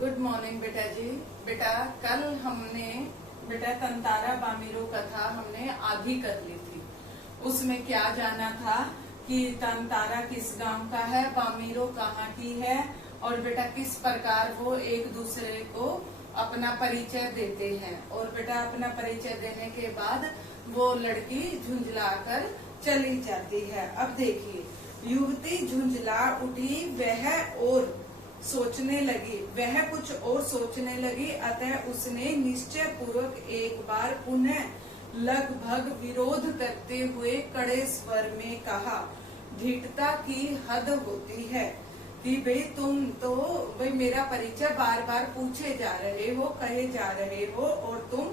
Good morning बेटा जी। बेटा कल हमने बेटा तंतारा बामीरो कथा हमने आधी कर ली थी। उसमें क्या जाना था कि तंतारा किस गांव का है, बामीरो कहाँ की है और बेटा किस प्रकार वो एक दूसरे को अपना परिचय देते हैं। और बेटा अपना परिचय देने के बाद वो लड़की झुंझलाकर चली जाती है। अब देखिए, युवती झुंझला उठी, वह कुछ और सोचने लगी। अतः उसने निश्चय पूर्वक एक बार पुनः लगभग विरोध करते हुए कड़े स्वर में कहा, ढीठता की हद होती है कि भाई मेरा परिचय बार बार पूछे जा रहे हो, कहे जा रहे हो और तुम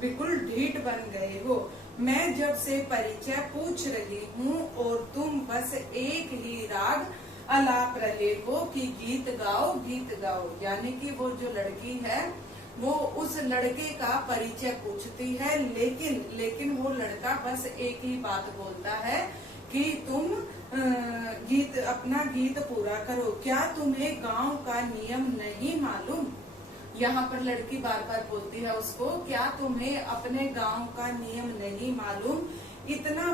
बिल्कुल ढीठ बन गए हो। मैं जब से परिचय पूछ रही हूँ और तुम बस एक ही राग अलाप रहे हो कि गीत गाओ। यानी कि वो जो लड़की है वो उस लड़के का परिचय पूछती है, लेकिन वो लड़का बस एक ही बात बोलता है कि तुम अपना गीत पूरा करो। क्या तुम्हें गांव का नियम नहीं मालूम? यहाँ पर लड़की बार बार बोलती है उसको, क्या तुम्हें अपने गांव का नियम नहीं मालूम? इतना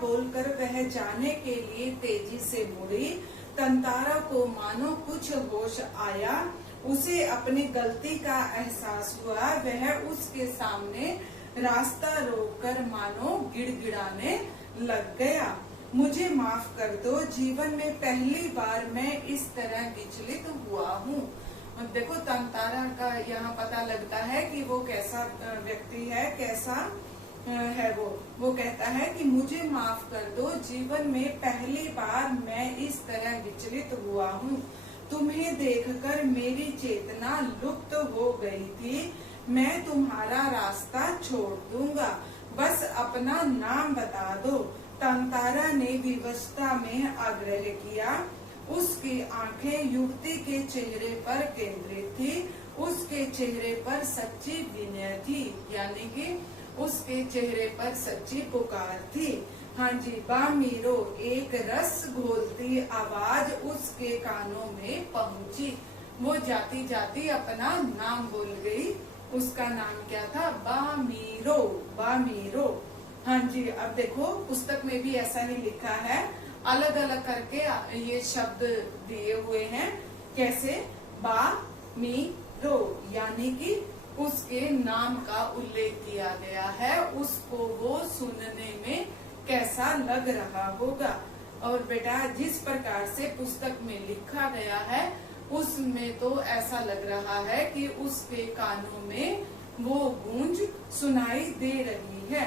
बोलकर वह जाने के लिए तेजी से मुड़ी। तंतारा को मानो कुछ होश आया, उसे अपनी गलती का एहसास हुआ। वह उसके सामने रास्ता रोककर मानो गिड़गिड़ाने लग गया, मुझे माफ कर दो, जीवन में पहली बार मैं इस तरह विचलित हुआ हूँ। देखो तंतारा का यहाँ पता लगता है कि वो कैसा व्यक्ति है, कैसा है वो कहता है कि मुझे माफ कर दो, जीवन में पहली बार मैं इस तरह विचलित हुआ हूँ। तुम्हें देखकर मेरी चेतना लुप्त हो गई थी। मैं तुम्हारा रास्ता छोड़ दूंगा, बस अपना नाम बता दो। तंतारा ने विवशता में आग्रह किया। उसकी आंखें युवती के चेहरे पर केंद्रित थी। उसके चेहरे पर सच्ची विनय थी, यानी कि उसके चेहरे पर सच्ची पुकार थी। हाँ जी, बामीरो, एक रस घोलती आवाज उसके कानों में पहुंची। वो जाती जाती अपना नाम बोल गई। उसका नाम क्या था? बामीरो। हाँ जी, अब देखो पुस्तक में भी ऐसा ही लिखा है, अलग अलग करके ये शब्द दिए हुए हैं। कैसे? बामीरो, यानी कि उसके नाम का उल्लेख किया गया है, उसको वो सुनने में कैसा लग रहा होगा। और बेटा जिस प्रकार से पुस्तक में लिखा गया है उसमें तो ऐसा लग रहा है कि उसके कानों में वो गूंज सुनाई दे रही है।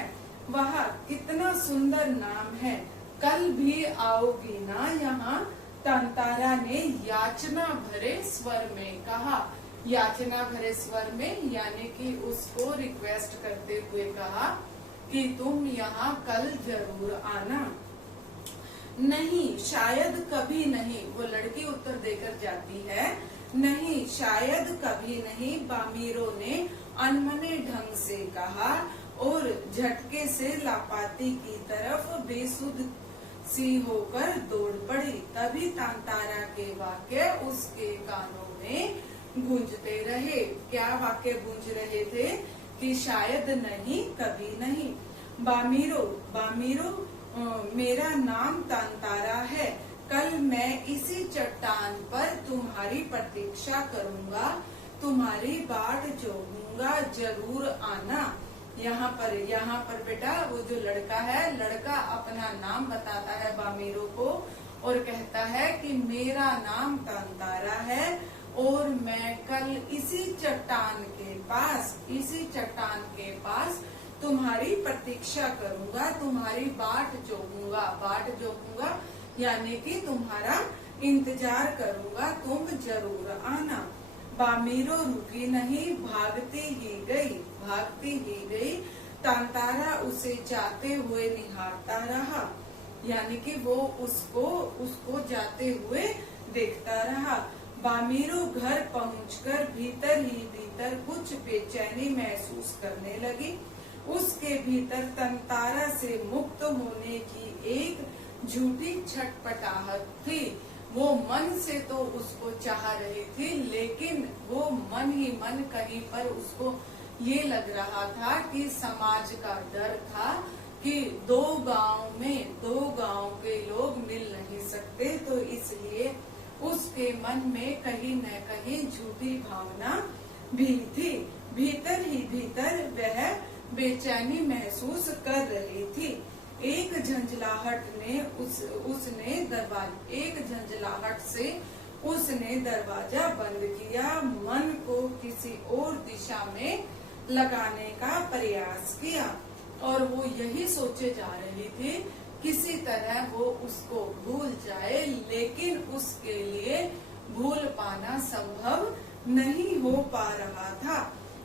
वह कितना सुंदर नाम है, कल भी आओगी ना यहाँ? तंतारा ने याचना भरे स्वर में कहा। याचना भरे स्वर में यानी कि उसको रिक्वेस्ट करते हुए कहा कि तुम यहाँ कल जरूर आना। नहीं, शायद कभी नहीं, वो लड़की उत्तर देकर जाती है। नहीं, शायद कभी नहीं, बामीरो ने अनमने ढंग से कहा और झटके से लापाती की तरफ बेसुध सी होकर दौड़ पड़ी। तभी तंतारा के वाक्य उसके कानों में गूंजते रहे। क्या वाक्य गूंज रहे थे? कि शायद नहीं, कभी नहीं। बामीरो, मेरा नाम तंतारा है। कल मैं इसी चट्टान पर तुम्हारी प्रतीक्षा करूंगा, तुम्हारी बाट जोहूंगा, जरूर आना। यहाँ पर बेटा वो जो लड़का है, लड़का अपना नाम बताता है बामीरो को और कहता है कि मेरा नाम तंतारा है और मैं कल इसी चट्टान के पास तुम्हारी प्रतीक्षा करूंगा, तुम्हारी बाट जोहूंगा यानी कि तुम्हारा इंतजार करूंगा, तुम जरूर आना। बामीरो रुकी नहीं, भागती ही गई। तंतारा उसे जाते हुए निहारता रहा, यानी कि वो उसको जाते हुए देखता रहा। बामीरो घर पहुंचकर भीतर ही भीतर कुछ बेचैनी महसूस करने लगी। उसके भीतर तंतारा से मुक्त होने की एक झूठी छटपटाहट थी। वो मन से तो उसको चाह रही थी, लेकिन वो मन ही मन कहीं पर उसको ये लग रहा था कि समाज का डर था कि दो गांव के लोग मिल नहीं सकते, तो इसलिए उसके मन में कहीं न कहीं झूठी भावना भी थी। भीतर ही भीतर वह बेचैनी महसूस कर रही थी। एक झंझलाहट से उसने दरवाजा बंद किया, मन को किसी और दिशा में लगाने का प्रयास किया, और वो यही सोचे जा रही थी किसी तरह वो उसको भूल जाए, लेकिन उसके लिए भूल पाना संभव नहीं हो पा रहा था।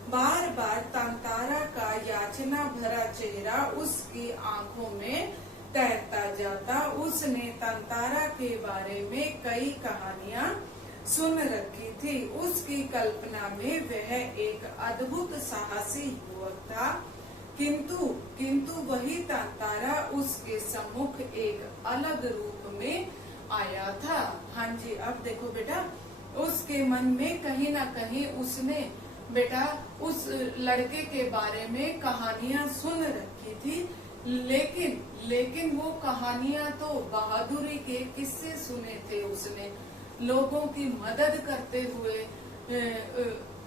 बार बार तांतारा का याचना भरा चेहरा उसकी आंखों में तैरता जाता। उसने तांतारा के बारे में कई कहानियां सुन रखी थी। उसकी कल्पना में वह एक अद्भुत साहसी युवक था, किंतु वही तांतारा उसके सम्मुख एक अलग रूप में आया था। हाँ जी, अब देखो बेटा, उसके मन में कहीं ना कहीं उसने बेटा उस लड़के के बारे में कहानियां सुन रखी थी, लेकिन वो कहानियां तो बहादुरी के किस्से सुने थे। उसने लोगों की मदद करते हुए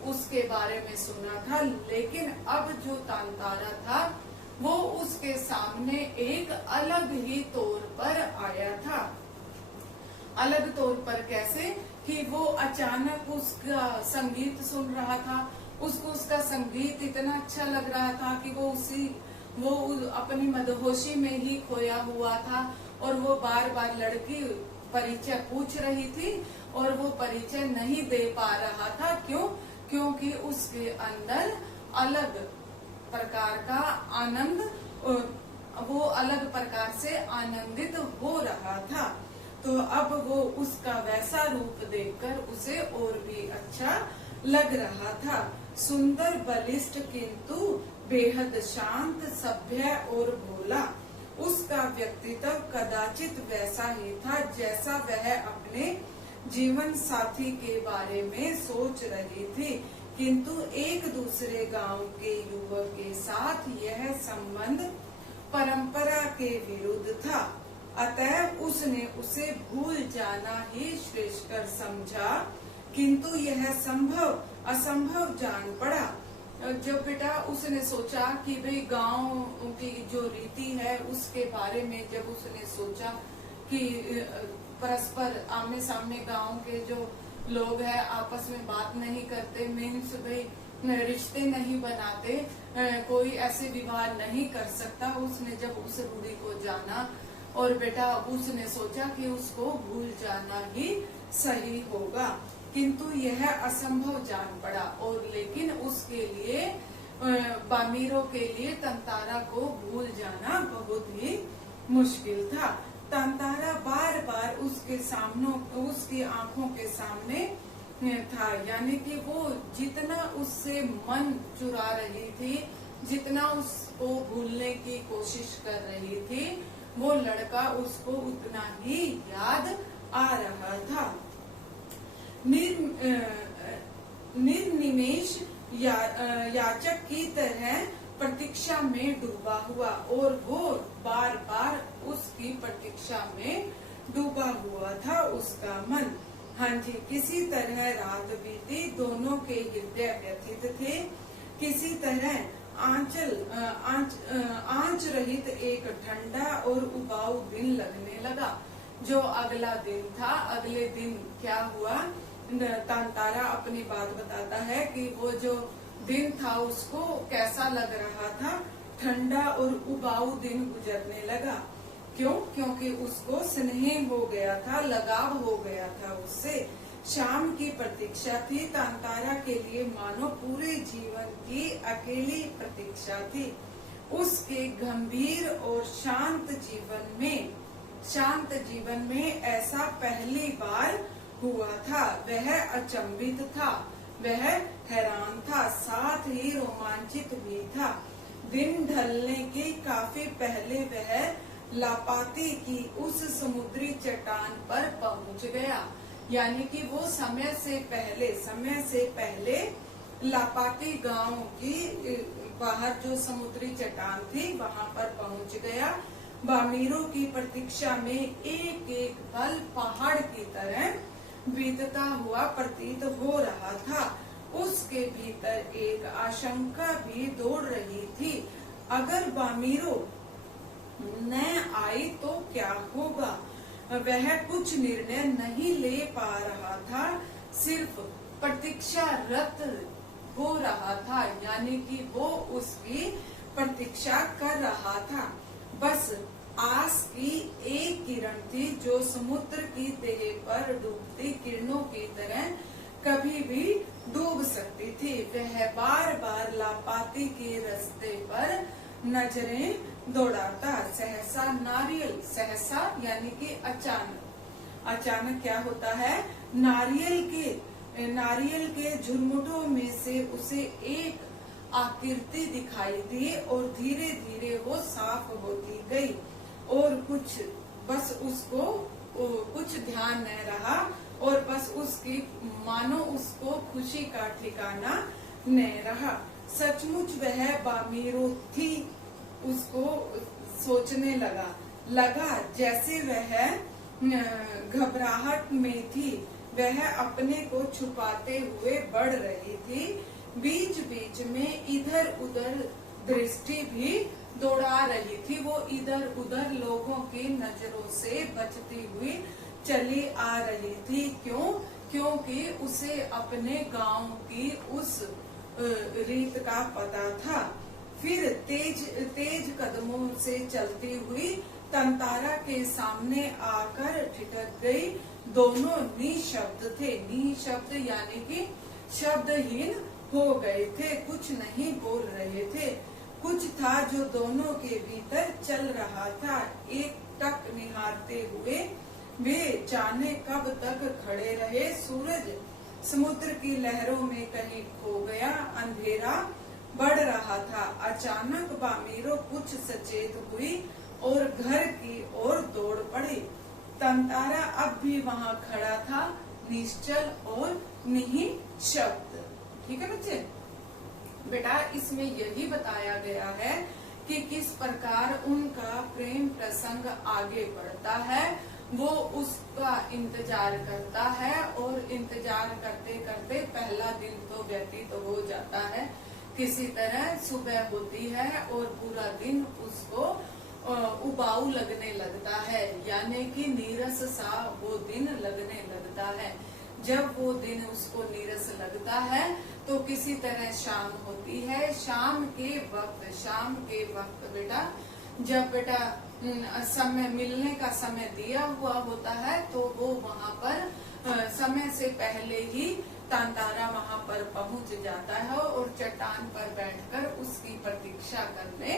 उसके बारे में सुना था, लेकिन अब जो तांतारा था वो उसके सामने एक अलग ही तौर पर आया था। अलग तौर पर कैसे कि वो अचानक उसका संगीत सुन रहा था, उसको उसका संगीत इतना अच्छा लग रहा था कि वो अपनी मदहोशी में ही खोया हुआ था, और वो बार बार लड़की परिचय पूछ रही थी और वो परिचय नहीं दे पा रहा था। क्योंकि उसके अंदर अलग प्रकार का आनंद, वो अलग प्रकार से आनंदित हो रहा था। तो अब वो उसका वैसा रूप देखकर उसे और भी अच्छा लग रहा था। सुंदर, बलिष्ठ, किंतु बेहद शांत, सभ्य और भोला। उसका व्यक्तित्व कदाचित वैसा ही था जैसा वह अपने जीवन साथी के बारे में सोच रही थी, किंतु एक दूसरे गांव के युवक के साथ यह संबंध परंपरा के विरुद्ध था। अतः उसने उसे भूल जाना ही श्रेष्ठकर समझा, किंतु यह असंभव जान पड़ा। जब बेटा उसने सोचा कि भाई गांव की जो रीति है उसके बारे में, जब उसने सोचा कि परस्पर आमने सामने गांव के जो लोग हैं आपस में बात नहीं करते, मीन्स भाई रिश्ते नहीं बनाते, कोई ऐसे विवाह नहीं कर सकता। उसने जब उस रूढ़ी को जाना और बेटा उसने सोचा कि उसको भूल जाना ही सही होगा, किंतु यह असंभव जान पड़ा। और लेकिन उसके लिए बामीरों के लिए तांतारा को भूल जाना बहुत ही मुश्किल था। तांतारा बार बार उसकी आंखों के सामने था, यानी कि वो जितना उससे मन चुरा रही थी, जितना उसको भूलने की कोशिश कर रही थी, वो लड़का उसको उतना ही याद आ रहा था। निर्निमेष याचक की तरह प्रतीक्षा में डूबा हुआ, और वो बार बार उसकी प्रतीक्षा में डूबा हुआ था उसका मन। हाँ जी, किसी तरह रात बीती, दोनों के हृदय व्यथित थे। किसी तरह आंच रहित एक ठंडा और उबाऊ दिन लगने लगा। जो अगला दिन था, अगले दिन क्या हुआ, तांतारा अपनी बात बताता है कि वो जो दिन था उसको कैसा लग रहा था, ठंडा और उबाऊ दिन गुजरने लगा। क्योंकि उसको स्नेह हो गया था, लगाव हो गया था उससे। शाम की प्रतीक्षा थी तांतारा के लिए, मानो पूरे जीवन की अकेली प्रतीक्षा थी। उसके गंभीर और शांत जीवन में ऐसा पहली बार हुआ था। वह अचंभित था, वह हैरान था, साथ ही रोमांचित भी था। दिन ढलने के काफी पहले वह लापाती की उस समुद्री चट्टान पर पहुंच गया। यानी कि वो समय से पहले लापाती गांव की बाहर जो समुद्री चट्टान थी वहां पर पहुंच गया। बामीरों की प्रतीक्षा में एक एक पल पहाड़ की तरह बीतता हुआ प्रतीत हो रहा था। उसके भीतर एक आशंका भी दौड़ रही थी, अगर बामीरों न आई तो क्या होगा। वह कुछ निर्णय नहीं ले पा रहा था, सिर्फ प्रतीक्षारत हो रहा था। यानी कि वो उसकी प्रतीक्षा कर रहा था। बस आस की एक किरण थी जो समुद्र की तह पर डूबती किरणों की तरह कभी भी डूब सकती थी। वह बार बार लापाती के रास्ते पर नजरें दौड़ाता। सहसा यानी कि अचानक क्या होता है, नारियल के झुरमुटों में से उसे एक आकृति दिखाई दी और धीरे धीरे वो साफ होती गई और कुछ ध्यान न रहा और बस उसकी मानो उसको खुशी का ठिकाना न रहा। सचमुच वह बामीरो थी, उसको सोचने लगा जैसे वह घबराहट में थी। वह अपने को छुपाते हुए बढ़ रही थी। बीच बीच में इधर उधर दृष्टि भी दौड़ा रही थी। वो इधर उधर लोगों की नजरों से बचती हुई चली आ रही थी। क्योंकि उसे अपने गांव की उस रीत का पता था। फिर तेज कदमों से चलती हुई तंतारा के सामने आकर ठिठक गई। दोनों निशब्द थे। निशब्द यानी कि शब्दहीन हो गए थे, कुछ नहीं बोल रहे थे। कुछ था जो दोनों के भीतर चल रहा था। एक टक निहारते हुए वे जाने कब तक खड़े रहे। सूरज समुद्र की लहरों में कहीं खो गया। अंधेरा बढ़ रहा था। अचानक बामीरो कुछ सचेत हुई और घर की ओर दौड़ पड़ी। तंतारा अब भी वहां खड़ा था, निश्चल और निःशब्द। ठीक है बच्चे, बेटा इसमें यही बताया गया है कि किस प्रकार उनका प्रेम प्रसंग आगे बढ़ता है। वो उसका इंतजार करता है और इंतजार करते करते पहला दिन तो व्यतीत हो जाता है। किसी तरह सुबह होती है और पूरा दिन उसको उबाऊ लगने लगता है, यानी कि नीरस सा वो दिन लगने लगता है। जब वो दिन उसको नीरस लगता है तो किसी तरह शाम होती है। शाम के वक्त बेटा, जब समय मिलने का समय दिया हुआ होता है तो वो वहाँ पर समय से पहले ही तांतारा वहाँ पर पहुँच जाता है और चट्टान पर बैठकर उसकी प्रतीक्षा करने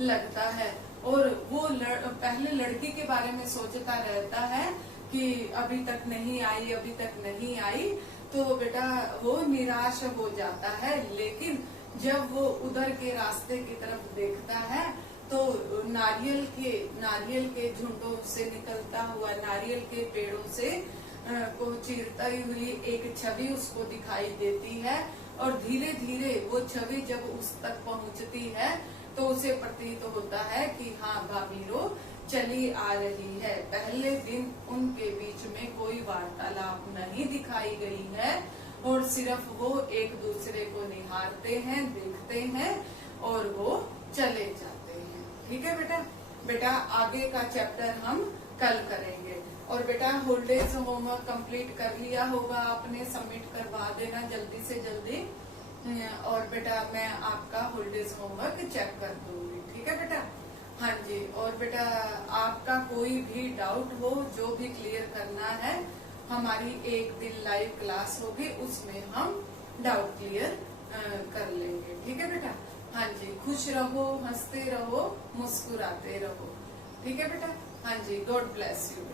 लगता है। और वो पहले लड़की के बारे में सोचता रहता है कि अभी तक नहीं आई, तो बेटा वो निराश हो जाता है। लेकिन जब वो उधर के रास्ते की तरफ देखता है तो नारियल के झुंडों से निकलता हुआ, नारियल के पेड़ों से को चीरती हुई एक छवि उसको दिखाई देती है। और धीरे धीरे वो छवि जब उस तक पहुंचती है तो उसे प्रतीत होता है कि हाँ बामीरो चली आ रही है। पहले दिन उनके बीच में कोई वार्तालाप नहीं दिखाई गई है और सिर्फ वो एक दूसरे को निहारते हैं, देखते हैं और वो चले जाते हैं। ठीक है बेटा आगे का चैप्टर हम कल करेंगे। और बेटा होलिडेज होमवर्क कंप्लीट कर लिया होगा आपने, सबमिट करवा देना जल्दी से जल्दी। और बेटा मैं आपका होलिडेज होमवर्क चेक कर दूंगी। ठीक है बेटा, हाँ जी। और बेटा आपका कोई भी डाउट हो, जो भी क्लियर करना है, हमारी एक दिन लाइव क्लास होगी, उसमें हम डाउट क्लियर कर लेंगे। ठीक है बेटा, हाँ जी। खुश रहो, हंसते रहो, मुस्कुराते रहो। ठीक है बेटा, हाँ जी। God bless you.